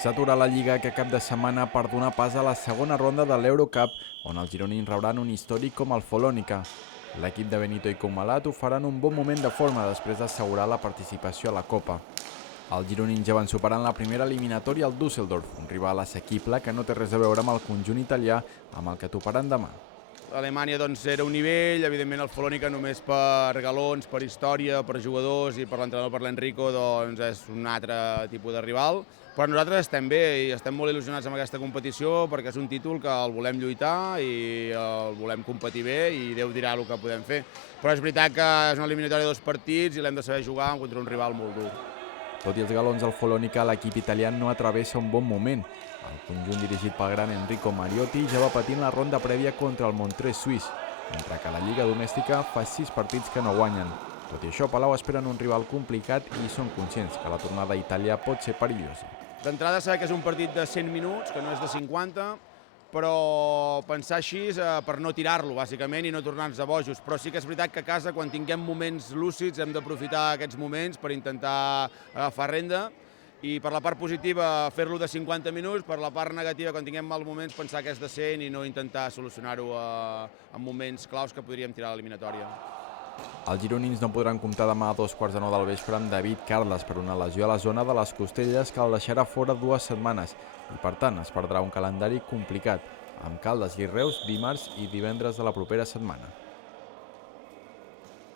S'atura la Lliga aquest cap de setmana per donar pas a la segona ronda de l'Eurocup, on els gironins rebran un històric com el Folònica. L'equip de Benito i Coumalat ho farà en un bon moment de forma després d'assegurar la participació a la Copa. Els gironins ja van superar en la primera eliminatòria el Düsseldorf, un rival assequible que no té res a veure amb el conjunt italià amb el que toparan demà. Alemanya era un nivell, evidentment el Folònica només per galons, per història, per jugadors i per l'entrenador, per l'Enrico, és un altre tipus de rival. Però nosaltres estem bé i estem molt il·lusionats amb aquesta competició perquè és un títol que el volem lluitar i el volem competir bé i Déu dirà el que podem fer. Però és veritat que és una eliminatòria de 2 partits i l'hem de saber jugar contra un rival molt dur. Tot i els galons del Folònica, l'equip italià no atravessa un bon moment. El conjunt dirigit pel gran Enrico Mariotti ja va patint la ronda prèvia contra el Montreux suís, mentre que la Lliga domèstica fa 6 partits que no guanyen. Tot i això, Palau esperen un rival complicat i són conscients que la tornada a Itàlia pot ser perillosa. D'entrada saber que és un partit de 100 minuts, que no és de 50, però pensar així per no tirar-lo, bàsicament, i no tornar-nos a bojos. Però sí que és veritat que a casa, quan tinguem moments lúcids, hem d'aprofitar aquests moments per intentar agafar renda i per la part positiva fer-lo de 50 minuts, per la part negativa, quan tinguem mals moments, pensar que és de 100 i no intentar solucionar-ho en moments claus que podríem tirar a l'eliminatòria. Els gironins no podran comptar demà a 2:15 del vespre amb David Carles per una lesió a la zona de les costelles que el deixarà fora 2 setmanes i, per tant, es perdrà un calendari complicat, amb Caldes i Reus dimarts i divendres de la propera setmana.